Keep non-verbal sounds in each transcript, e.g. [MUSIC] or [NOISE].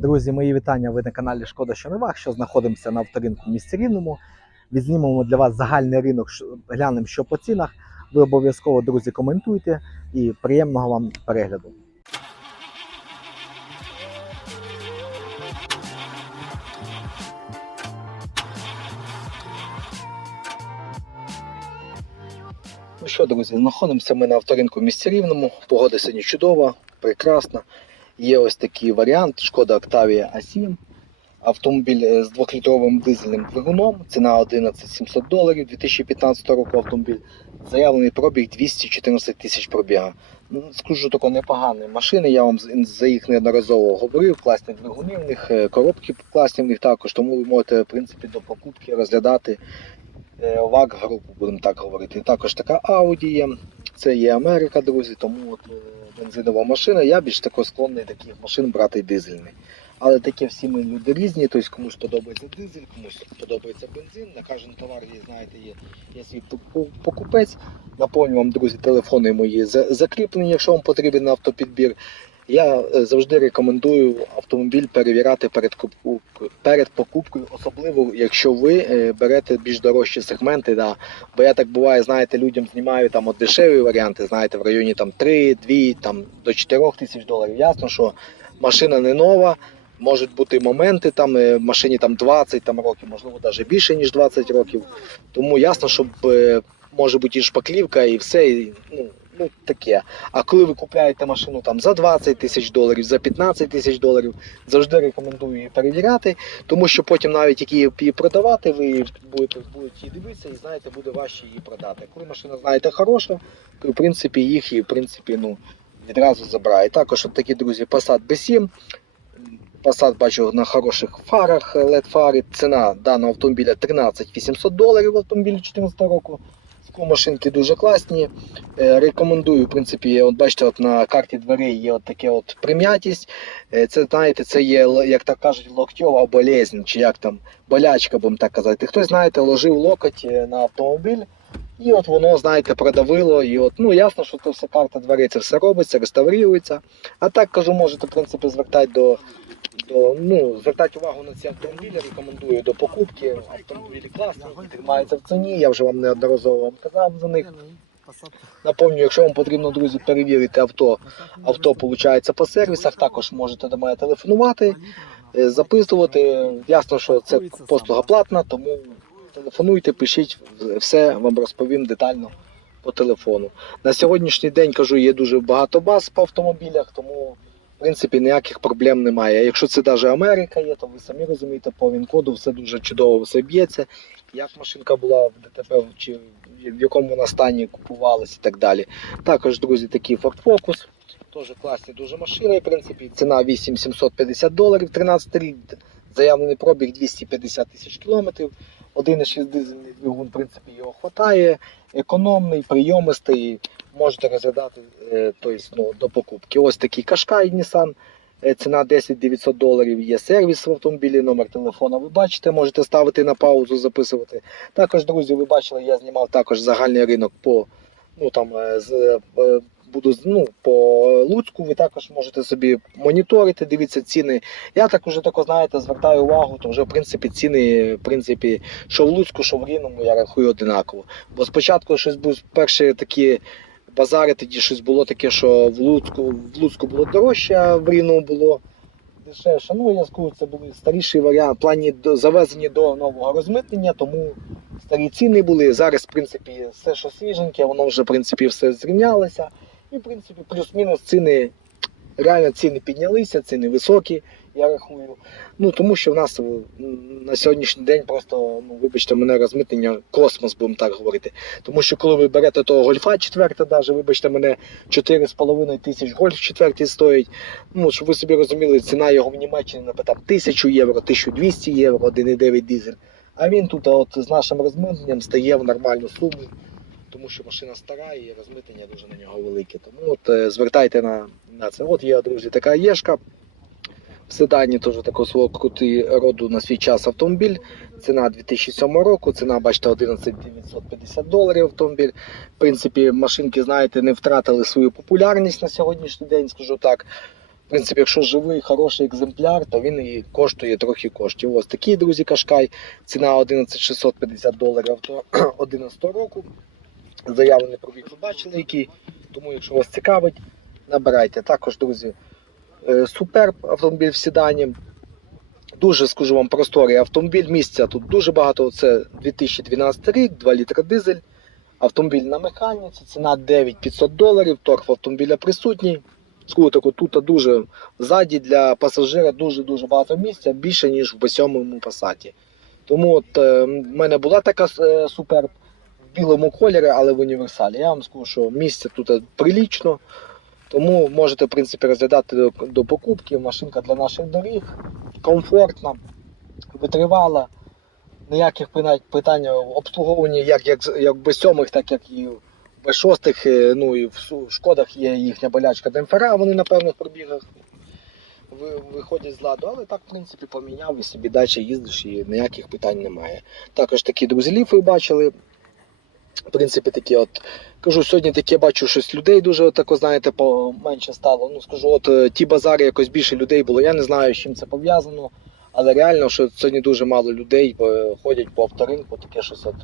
Друзі, мої вітання. Ви на каналі Шкода що Новах, що знаходимося на авторинку в місті Рівному. Відзнімемо для вас загальний ринок, глянемо, що по цінах. Ви обов'язково, друзі, коментуйте і приємного вам перегляду. Ну що, друзі, знаходимося ми на авторинку в місті Рівному. Погода сьогодні чудова, прекрасна. Є ось такий варіант Шкода Octavia A7. Автомобіль е, з 2-літровим дизельним двигуном. Ціна 11 700 доларів. 2015 року автомобіль. Заявлений пробіг 214 тисяч пробіга. Ну, скажу тако непогані машини. Я вам за їх неодноразово говорив. Класні двигуни в них, е, коробки класні в них також. Тому ви можете в принципі до покупки розглядати е, ВАК групу, будемо так говорити. Також така Audi є. Це є Америка, друзі, тому от е, бензинова машина. Я більш тако склонний таких машин брати дизельний. Але таке всі ми люди різні, тобто комусь подобається дизель, комусь подобається бензин. На кожен товар є, знаєте, є, є свій покупець. Напомню вам, друзі, телефони мої закріплені, якщо вам потрібен автопідбір. Я е, завжди рекомендую автомобіль перевіряти перед купу- перед покупкою, особливо якщо ви е, берете більш дорожчі сегменти. Да. Бо я так буває, знаєте, людям знімаю там от дешеві варіанти, знаєте, в районі там 3, 2, там до 4 тисяч доларів. Ясно, що машина не нова. Можуть бути моменти, там е, машині там 20 там, років, можливо, навіть більше, ніж 20 років. Тому ясно, що може бути і шпаклівка, і все. І, ну, ну, таке. А коли ви купляєте машину там за 20 тисяч доларів, за 15 тисяч доларів, завжди рекомендую її перевіряти, тому що потім навіть як її її продавати, ви будете, будете її дивитися і знаєте, буде важче її продати. Коли машина, знаєте, хороша, то в принципі їх і в принципі, ну, відразу забирає. Також от такі друзі, Passat B7. Passat бачу на хороших фарах LED фари. Ціна даного автомобіля 13 800 доларів автомобіль 2014 року. Скло машинки дуже класні. Е, Рекомендую, в принципі, от бачите, от на карті дверей є от таке от прим'ятість. Е, Це знаєте, це є, як так кажуть, локтьова болезнь, чи як там болячка, будемо так казати. Хтось, знаєте, ложив локоть е, на автомобіль. І от воно, знаєте, продавило. І от, ну ясно, що це все карта дверей, це все робиться, реставрується. А так кажу, можете, в принципі, звертати до, до ну, звертати увагу на ці автомобілі, рекомендую до покупки. Автомобілі класні, тримаються в ціні. Я вже вам неодноразово вам казав за них. Напомню, якщо вам потрібно, друзі, перевірити авто, авто виходить по сервісах, також можете до мене телефонувати, е, записувати. Ясно, що це послуга платна, тому телефонуйте, пишіть, все вам розповім детально по телефону. На сьогоднішній день кажу, є дуже багато баз по автомобілях, тому в принципі ніяких проблем немає. Якщо це навіть Америка є, то ви самі розумієте, по він-коду все дуже чудово все б'ється. Як машинка була в ДТП, чи в якому вона стані купувалась і так далі. Також, друзі, такий Ford Focus. Теж класні дуже машини, в принципі, ціна 8750 доларів, 13 рік, заявлений пробіг 250 тисяч кілометрів. 1,6 дизельний двигун, в принципі, його вистачає. Економний, прийомистий, можете розглядати тобто, ну, до покупки. Ось такий Qashqai Nissan. Е, Ціна 10 900 доларів. Є сервіс в автомобілі, номер телефона ви бачите, можете ставити на паузу, записувати. Також, друзі, ви бачили, я знімав також загальний ринок по ну там е, з буду ну, по Луцьку. Ви також можете собі моніторити, дивитися ціни. Я так уже знаєте, звертаю увагу, то вже в принципі ціни, в принципі, що в Луцьку, що в Рівному, я рахую одинаково. Бо спочатку щось був перші такі базари, тоді щось було таке, що в Луцьку, в Луцьку було дорожче, а в Рівному було дешевше. Ну, я скажу, це були старіші варіанти, в плані завезені до нового розмитнення, тому старі ціни були. Зараз, в принципі, все, що свіженьке, воно вже в принципі все зрівнялося. І, в принципі, плюс-мінус ціни, реально ціни піднялися, ціни високі, я рахую. Ну, тому що в нас на сьогоднішній день просто, ну, вибачте, мене розмитнення космос, будемо так говорити. Тому що коли ви берете того гольфа 4, навіть, вибачте, мене 4,5 тисяч гольф 4 стоїть. Ну, щоб ви собі розуміли, ціна його в Німеччині на там 1000 євро, 1200 євро, 1,9 дизель. А він тут от, з нашим розмитненням стає в нормальну суму, тому що машина стара і розмитнення дуже на нього велике. Тому от е, звертайте на, на це. От є, друзі, така єшка. В седані теж такого свого крутий роду на свій час автомобіль. Ціна 2007 року, ціна, бачите, 11 950 доларів автомобіль. В принципі, машинки, знаєте, не втратили свою популярність на сьогоднішній день, скажу так. В принципі, якщо живий, хороший екземпляр, то він і коштує трохи коштів. Ось такий, друзі, кашкай. Ціна 11650 доларів авто [CLEARS THROAT] 11 року. Заявлений пробіг ви бачили, який. Тому, якщо вас цікавить, набирайте. Також, друзі, е, суперб автомобіль в седані. Дуже скажу вам просторий автомобіль. Місця тут дуже багато. Це 2012 рік, 2 літра дизель. Автомобіль на механіці, ціна 9500 доларів, торг автомобіля присутній. Скажу тут дуже ззаді для пасажира дуже-дуже багато місця, більше, ніж в сьомому пасаті. Тому от е, в мене була така е, суперб білому кольорі, але в універсалі. Я вам скажу, що місця тут прилічно. Тому можете, в принципі, розглядати до, до покупки. Машинка для наших доріг, комфортна, витривала. Ніяких питань, обслуговуванні, як, як, як в сьомих, так як і в шостих, е, ну і в шкодах є їхня болячка демпфера, вони на певних пробігах виходять з ладу, але так, в принципі, поміняв і собі далі їздиш і ніяких питань немає. Також такі друзі ліфи бачили. В принципі, такі от. Кажу, сьогодні таке бачу, щось людей дуже тако, знаєте, поменше стало. Ну, скажу, от е, ті базари якось більше людей було. Я не знаю, з чим це пов'язано. Але реально, що сьогодні дуже мало людей е, ходять по авторинку, таке щось от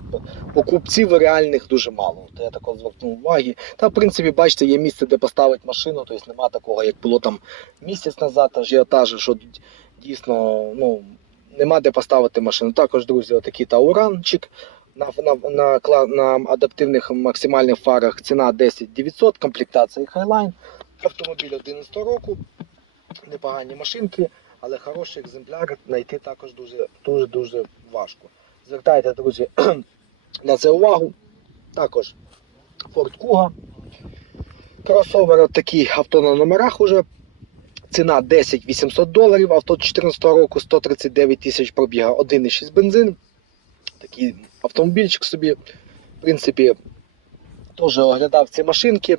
покупців реальних дуже мало. То я тако звернув уваги. Та в принципі, бачите, є місце, де поставити машину, тобто нема такого, як було там місяць назад, ажіотажу, що дійсно ну, нема де поставити машину. Також, друзі, отакий тауранчик. На, на, на, на адаптивних максимальних фарах ціна 10 900, комплектація Highline. Автомобіль 11 року, непогані машинки, але хороший екземпляр знайти також дуже дуже дуже важко. Звертайте, друзі, [CLEARS THROAT] на це увагу. Також Ford Kuga. Кросовер такий авто на номерах уже. Ціна 10 800 доларів, авто 14 року 139 тисяч пробіга, 1,6 бензин. Такий автомобільчик собі. В принципі, теж оглядав ці машинки.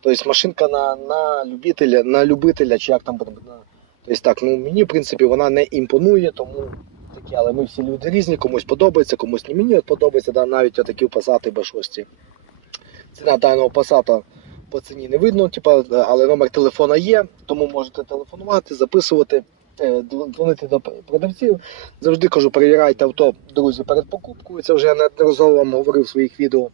Тобто машинка на, на любителя, на любителя, чи як там. Тобто так, ну мені, в принципі, вона не імпонує, тому такі, але ми всі люди різні, комусь подобається, комусь не мені подобається, да, навіть отакі пасати Б6. Ціна даного пасата по ціні не видно, типа, але номер телефона є, тому можете телефонувати, записувати, дзвонити до продавців. Завжди кажу, перевіряйте авто, друзі, перед покупкою. Це вже я неодноразово вам говорив в своїх відео.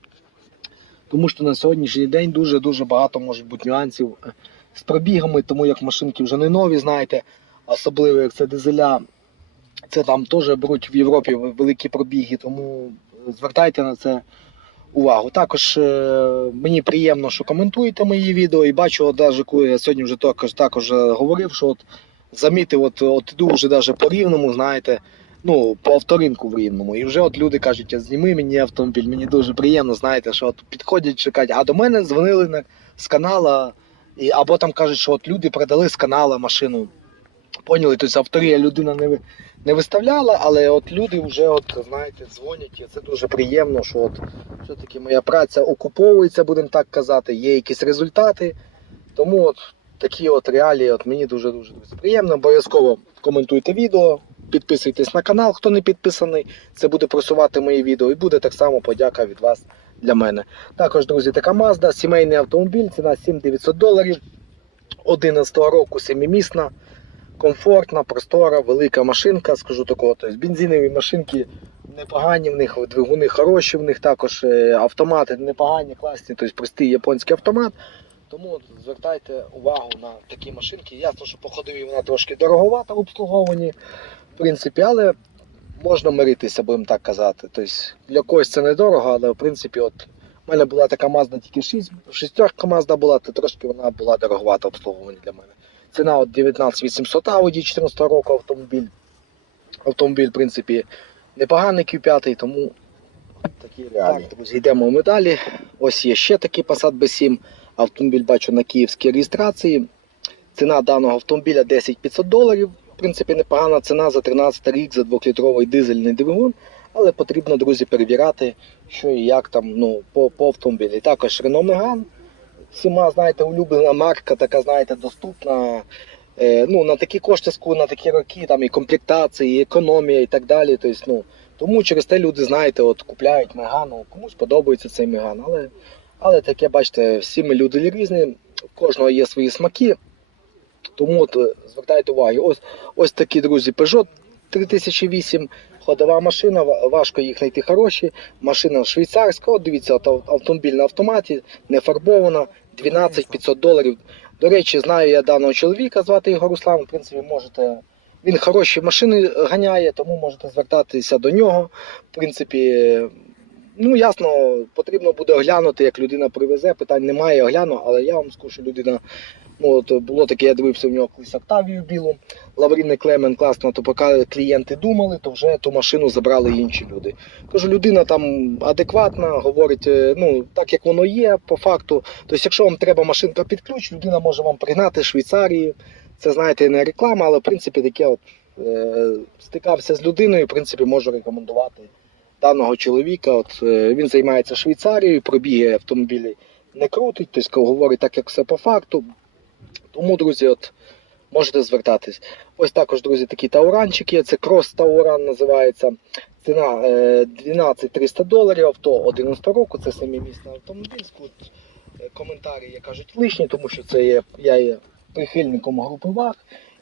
Тому що на сьогоднішній день дуже-дуже багато може бути нюансів е, з пробігами, тому як машинки вже не нові, знаєте, особливо як це дизеля. Це там теж беруть в Європі великі пробіги, тому звертайте на це увагу. Також е, мені приємно, що коментуєте мої відео і бачу, от, даже, коли я сьогодні вже також, також е, говорив, що от замітив, от, от іду вже даже по рівному, знаєте, ну, по авторинку в рівному. І вже от люди кажуть, зніми мені автомобіль, мені дуже приємно, знаєте, що от підходять, чекають. А до мене дзвонили на, з канала, і, або там кажуть, що от люди продали з канала машину. Поняли, тобто авторія людина не, не виставляла, але от люди вже, от, знаєте, дзвонять, і це дуже приємно, що от все-таки моя праця окуповується, будемо так казати, є якісь результати. Тому от такі от реалії от мені дуже-дуже дуже приємно. Обов'язково коментуйте відео, підписуйтесь на канал, хто не підписаний. Це буде просувати мої відео і буде так само подяка від вас для мене. Також, друзі, така Mazda, сімейний автомобіль, ціна 7900 доларів. 11 року семимісна, комфортна, простора, велика машинка, скажу такого. Тобто бензинові машинки непогані в них, двигуни хороші в них також, е, автомати непогані, класні, тобто простий японський автомат. Тому звертайте увагу на такі машинки. Ясно, що по ходові вона трошки дороговата в обслуговуванні, в принципі, але можна миритися, будемо так казати. Тобто для когось це недорого, але в принципі, от у мене була така Mazda тільки 6, шістерка Mazda була, то трошки вона була дороговата в обслуговуванні для мене. Ціна от 19800 Audi 14 року автомобіль. Автомобіль, в принципі, непоганий Q5, тому такі реалії. Так, друзі, йдемо ми далі. Ось є ще такий Passat B7. Автомобіль бачу на київській реєстрації. Ціна даного автомобіля 10 500 доларів. В принципі, непогана ціна за 13 рік за 2-літровий дизельний двигун. Але потрібно, друзі, перевіряти, що і як там ну, по, по автомобілі. Також Renault Megane. Всіма, знаєте, улюблена марка, така, знаєте, доступна. Е, ну, на такі кошти, на такі роки, там і комплектації, і економія і так далі. Тобто, ну, тому через те люди, знаєте, от купляють Меган, ну, комусь подобається цей Меган. Але, але таке, бачите, всі ми люди різні, в кожного є свої смаки. Тому е, звертайте увагу. Ось, ось такі, друзі, Peugeot 3008, ходова машина, важко їх знайти хороші. Машина швейцарська, от дивіться, автомобіль на автоматі, не фарбована, 12 500 доларів. До речі, знаю я даного чоловіка, звати його Руслан. В принципі, можете. Він хороші машини ганяє, тому можете звертатися до нього. В принципі, ну ясно, потрібно буде оглянути, як людина привезе. Питань немає, огляну, але я вам скажу, що людина. Ну, от було таке, я дивився в нього колись Октавію білу, Лавріни Клемен класно, то поки клієнти думали, то вже ту машину забрали інші люди. Кажу, людина там адекватна, говорить, е, ну так як воно є, по факту. Тобто, якщо вам треба машинка під ключ, людина може вам пригнати з Швейцарії. Це знаєте, не реклама, але в принципі таке от е, стикався з людиною, в принципі, можу рекомендувати даного чоловіка. От е, він займається Швейцарією, пробіги автомобілі не крутить, тобто говорить так, як все по факту. Тому, друзі, от можете звертатись. Ось також, друзі, такі тауранчики. Це крос тауран називається. Ціна е, 12 300 доларів, авто 11 року, це семимісний автомобіль. Е, коментарі, як кажуть, лишні, тому що це є, я є прихильником групи ВАГ.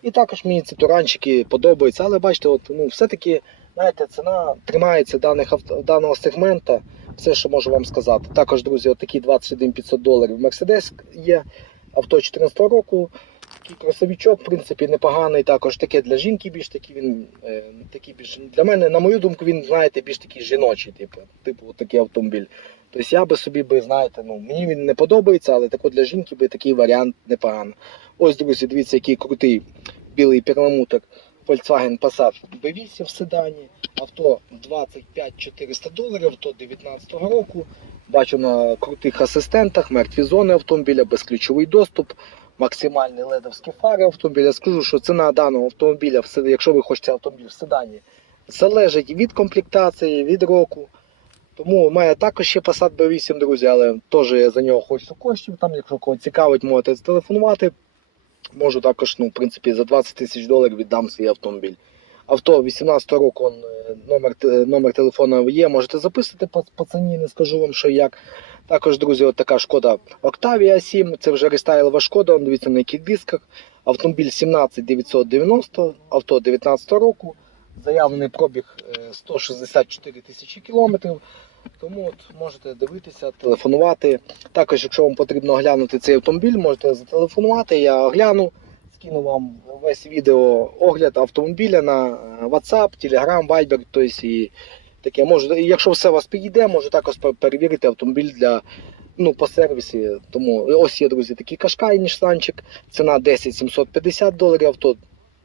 І також мені ці туранчики подобаються. Але бачите, от, ну, все-таки знаєте, ціна тримається даних даного сегмента. Все, що можу вам сказати. Також, друзі, от такі 21 500 доларів Мерседес є. Авто 14 року. Такий кросовичок, в принципі, непоганий. Також таке для жінки більш такий він е, такий більш для мене, на мою думку, він, знаєте, більш такий жіночий, типу, типу такий автомобіль. Тобто я би собі би, знаєте, ну мені він не подобається, але так от для жінки би такий варіант непоганий. Ось, друзі, дивіться, який крутий білий перламутр Volkswagen Passat B8 в седані. Авто 25 400 доларів, авто 19 року. Бачу на крутих асистентах, мертві зони автомобіля, безключовий доступ, максимальні ледовські фари автомобіля. Скажу, що ціна даного автомобіля, якщо ви хочете автомобіль в седані, залежить від комплектації, від року. Тому має також ще Passat B8, друзі, але теж я за нього хочу коштів. Там, якщо кого цікавить, можете зателефонувати. Можу також, ну, в принципі, за 20 тисяч доларів віддам свій автомобіль. Авто 18 року е, номер, номер телефону є, можете записати по, по не скажу вам, що як. Також, друзі, от така шкода Octavia 7, це вже рестайлова шкода, дивіться на яких дисках. Автомобіль 17990, авто 19 року, заявлений пробіг е, 164 тисячі кілометрів. Тому от можете дивитися, телефонувати. Також, якщо вам потрібно оглянути цей автомобіль, можете зателефонувати, я огляну, скину вам весь відео огляд автомобіля на е, WhatsApp, Telegram, Viber, тобто і таке. Можу, якщо все у вас підійде, можу також перевірити автомобіль для ну, по сервісі. Тому ось є, друзі, такий кашкай, Нішсанчик, ціна 10 750 доларів, авто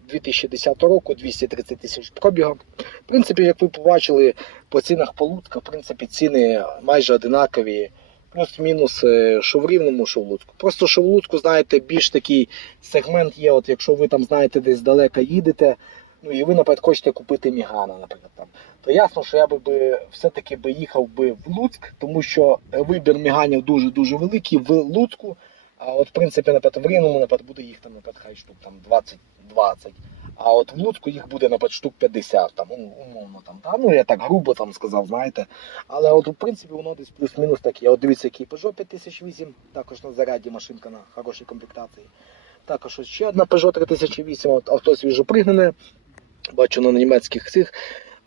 2010 року, 230 тисяч пробігу. В принципі, як ви побачили, по цінах по в принципі, ціни майже одинакові. Плюс-мінус, е, що в Рівному, що в Луцьку. Просто що в Луцьку, знаєте, більш такий сегмент є, от якщо ви там, знаєте, десь далеко їдете, ну і ви, наприклад, хочете купити Мігана, наприклад, там, то ясно, що я би, все-таки би їхав би в Луцьк, тому що вибір Міганів дуже-дуже великий в Луцьку. А от, в принципі, наприклад, в Рівному, наприклад, буде їх там, наприклад, хай штук там 20-20. А от в Луцьку їх буде, наприклад, штук 50, там, умовно там. Та? Ну, я так грубо там сказав, знаєте. Але от, в принципі, воно десь плюс-мінус таке. От дивіться, який Peugeot 5008, також на заряді машинка на хорошій комплектації. Також ще одна Peugeot 3008, от, авто свіжопригнане. Бачу на німецьких цих.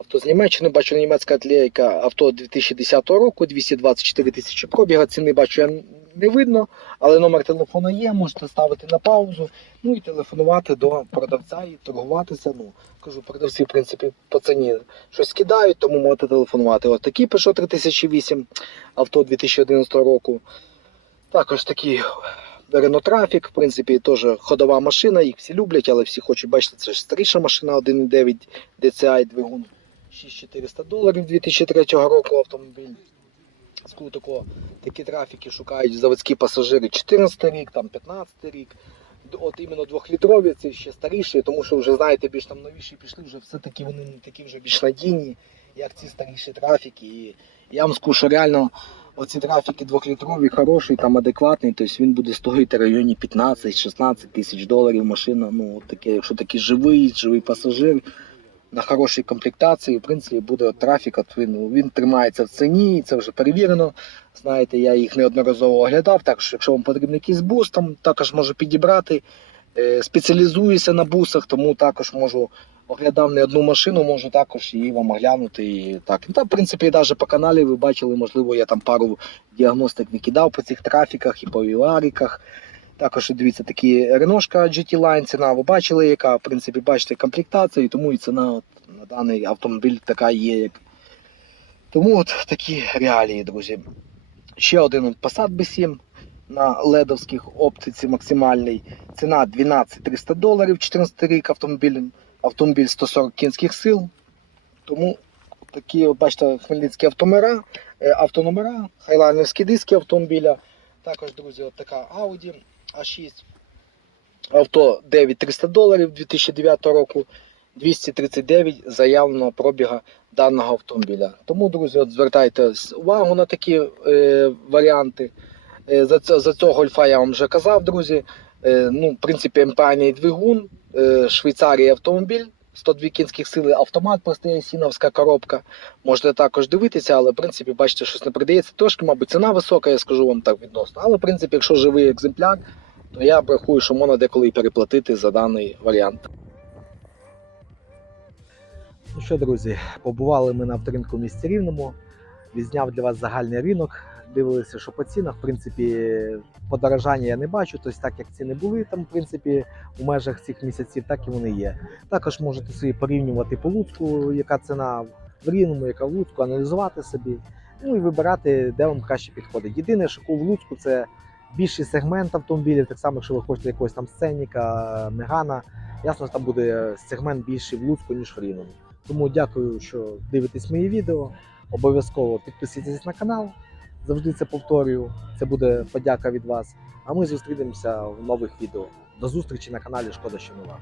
Авто з Німеччини, бачу німецька атлейка, авто 2010 року, 224 тисячі пробіга. Ціни бачу я не видно, але номер телефону є, можете ставити на паузу, ну і телефонувати до продавця і торгуватися. Ну, кажу, продавці, в принципі, по ціні щось кидають, тому можете телефонувати. Ось такий Peugeot 3008, авто 2011 року. Також такий Renault Traffic, в принципі, теж ходова машина, їх всі люблять, але всі хочуть бачити, це ж старіша машина 1.9 DCI двигун 6400 доларів 2003 року автомобіль. Такого, такі трафіки шукають заводські пасажири 14 рік, там 15 рік. От іменно двохлітрові, це ще старіші, тому що вже знаєте, більш там новіші пішли, вже все-таки вони не такі вже більш надійні, як ці старіші трафіки. І я вам скажу, що реально оці трафіки двохлітрові, хороший, там адекватний, тобто він буде стоїти в районі 15-16 тисяч доларів машина. Ну, от таке, якщо такий живий, живий пасажир на хорошій комплектації, в принципі, буде трафік, от він, він тримається в ціні, і це вже перевірено. Знаєте, я їх неодноразово оглядав, так що якщо вам потрібен якийсь буст, там також можу підібрати. Е, Спеціалізуюся на бусах, тому також можу оглядав не одну машину, можу також її вам оглянути. І так. Ну, Та, в принципі, навіть по каналі ви бачили, можливо, я там пару діагностик викидав по цих трафіках і по віларіках. Також дивіться, такі Реношка GT Line, ціна ви бачили, яка, в принципі, бачите, комплектація, і тому і ціна от, на даний автомобіль така є. Як... Тому от такі реалії, друзі. Ще один от Passat B7 на ледовських оптиці максимальний. Ціна 12 300 доларів, 14 рік автомобіль, автомобіль 140 кінських сил. Тому такі, бачите, хмельницькі автомера, е, автономера, хайлайнерські диски автомобіля. Також, друзі, от така Audi A6. Авто 9300 доларів 2009 року. 239 заявленого пробіга даного автомобіля. Тому, друзі, от звертайте увагу на такі е, варіанти. Е, за, за цього гольфа я вам вже казав, друзі. Е, ну, в принципі, МПА-двигун, е, Швейцарія автомобіль, 102 кінських сили, автомат, простий сіновська коробка. Можете також дивитися, але в принципі, бачите, щось не продається. Трошки, мабуть, ціна висока, я скажу вам так відносно. Але в принципі, якщо живий екземпляр, то я рахую, що можна деколи і переплатити за даний варіант. Ну що, друзі, побували ми на авторинку в місті Рівному. Відзняв для вас загальний ринок. Дивилися, що по цінах, в принципі, подорожання я не бачу. Тобто, так як ціни були там, в принципі, у межах цих місяців, так і вони є. Також можете собі порівнювати по Луцьку, яка ціна в Рівному, яка в Луцьку, аналізувати собі. Ну і вибирати, де вам краще підходить. Єдине, що в Луцьку це більший сегмент автомобілів, так само, якщо ви хочете якогось там сценіка, мегана. Ясно, там буде сегмент більший в Луцьку, ніж в Рівному. Тому дякую, що дивитесь мої відео. Обов'язково підписуйтесь на канал. Завжди це повторюю. Це буде подяка від вас. А ми зустрінемося в нових відео. До зустрічі на каналі Шкода що нова.